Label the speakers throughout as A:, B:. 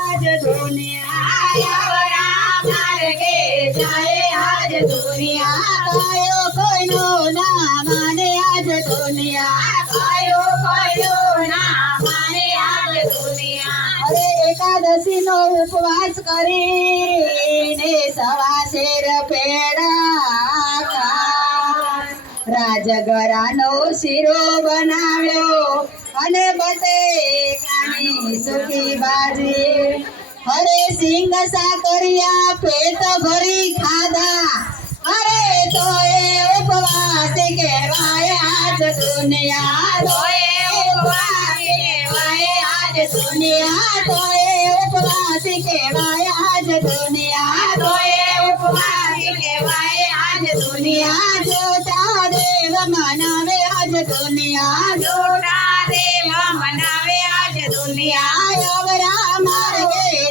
A: આજ દુનિયા
B: યવરા આજ દુનિયા
A: કયો કોઈનો ના માને આજ દુનિયા
B: કયો કયો ના દુનિયા
A: અરે એકાદશી નો ઉપવાસ કરીને સવા શેર પેડા. રાજગરાનો શીરો બનાવ્યો मन बसे, गाने
B: सुखी बाजे। हरे सिंह सा
A: साकरिया पेट भरी खादा। अरे तोए
B: उपवास के केवाए आज दुनिया।
A: तोए उपवास केवाए आज दुनिया।
B: तोए उपवास केवाए आज दुनिया।
A: तोए उपवास के केवाए आज दुनिया। जोता
B: देव मनावे आज दुनिया। जो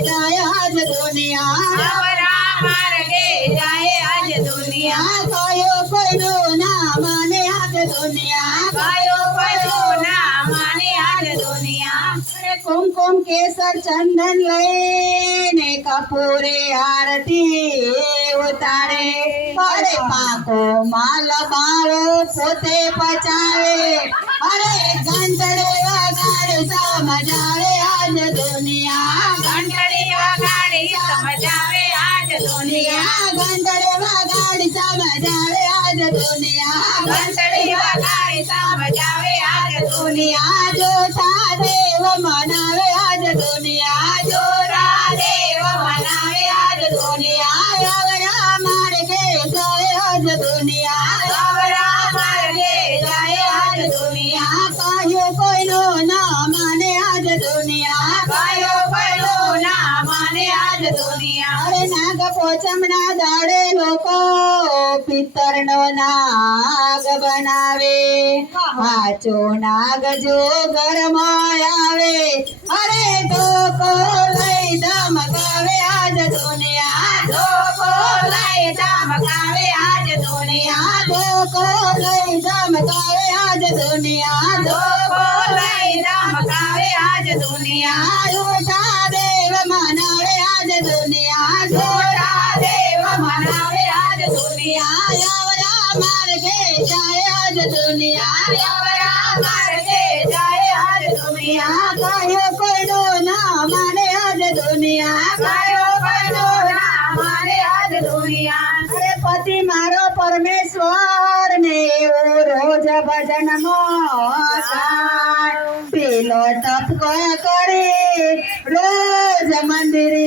B: जाए
A: दुनिया। जाए दुनिया। कायो माने दुनिया। माने आज दुनिया। कुमकुम केसर चंदन लेने कपूरे आरती उतारे। अरे पाको माल मारो
B: सोते पचावे। अरे घंटड़े वगाड़
A: समझावे आज दुनिया। घंटड़े वगाड़ समझावे
B: आज दुनिया। घंटड़े वगाड़ समझावे
A: आज दुनिया। घंटड़े वगाड़ समझावे आज
B: दुनिया। जो था देव मनावे
A: आज दुनिया। जो रा देव मनावे
B: आज दुनिया। अवर हमारे के
A: सोए आज दुनिया। માને આજ દુનિયા અરે નાગ પોચમના દાડે લોકો પિત્તરનો નાગ બનાવે હાચો નાગ જો ઘરમાં આવે અરે ધોકો લઈ ધમકાવે આજ દુનિયા
B: લોકો લઈ ધમકાવે આજ દુનિયા
A: ધોકો લઈ ધમકાવે આજ દુનિયા
B: લોકો લઈ ધમકાવે આજ દુનિયા
A: दुनिया यावरा मार
B: के जाए आज दुनिया यावरा
A: मार दुनिया कायो कोई मारे
B: आज दुनिया मारे पति मारो
A: परमेश्वर ने रोज भजन मोसा पीलो
B: टपको करे रोज मंदिरी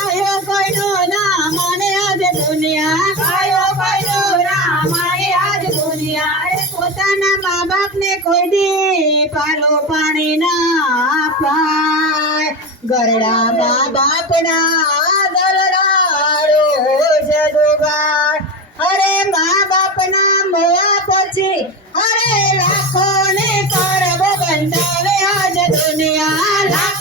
A: મા બાપ કોઈ દી પાલો પાણી ના પાય. ગરડા મા બાપ ના ગરડા રોજ દુગાડ અરે મા બાપ ના મોયા પછી અરે લાખો ને પરબો બંધાવે આજ દુનિયા, લાખો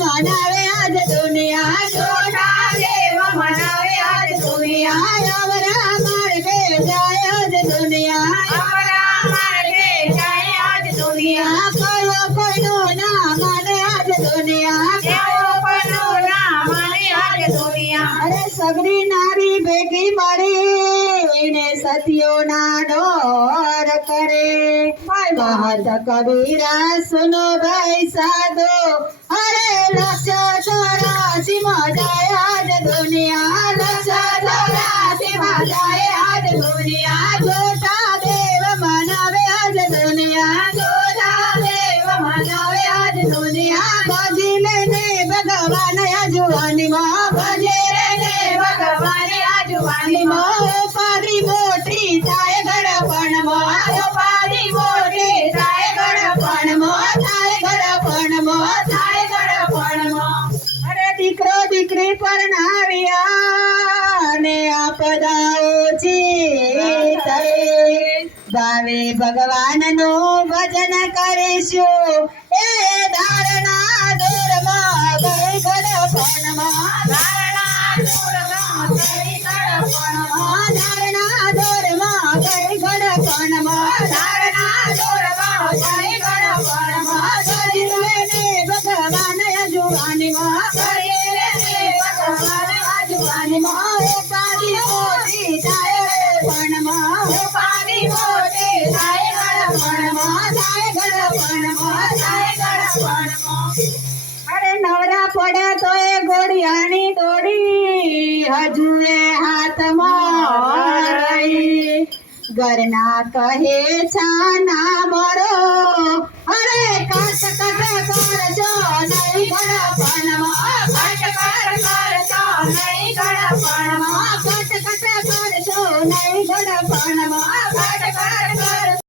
A: મનાવે આજ દુનિયા
B: દેવ મનાવે આજ દુનિયા.
A: આવરા માર્ગે જાય આજ દુનિયા.
B: અમરા માર્ગે જાય આજ દુનિયા.
A: કરો કોઈનો ના માને આજ દુનિયા.
B: એવો પણ ના માને આજ દુનિયા.
A: અરે નારી ભેગી મળીને સતીઓ ના ડોર કરે મહત કબીરા સુનો ભાઈ સાધો અરે લક્ષ ચોરાસી માં જાય આજ દુનિયા લક્ષ ચોરાસી માં જાય આજ દુનિયા જોતા દેવ મનાવે આજ દુનિયા જોતા દેવ મનાવે આજ દુનિયા ભજી લેને ભગવાન આ જુવાની માં ભજે
B: ને
A: ભગવાને દીકરો દીકરી પરણાવ્યા ને આપદાઓ જી ભાવે ભગવાનનું ભજન કરીશું. અરે નવરા પડ્યા તો એ ગોળિયાણી દોડી હજુ એ હાથમાં રહી. ઘરના કહે છાના મરો, અરે કાટ કાટ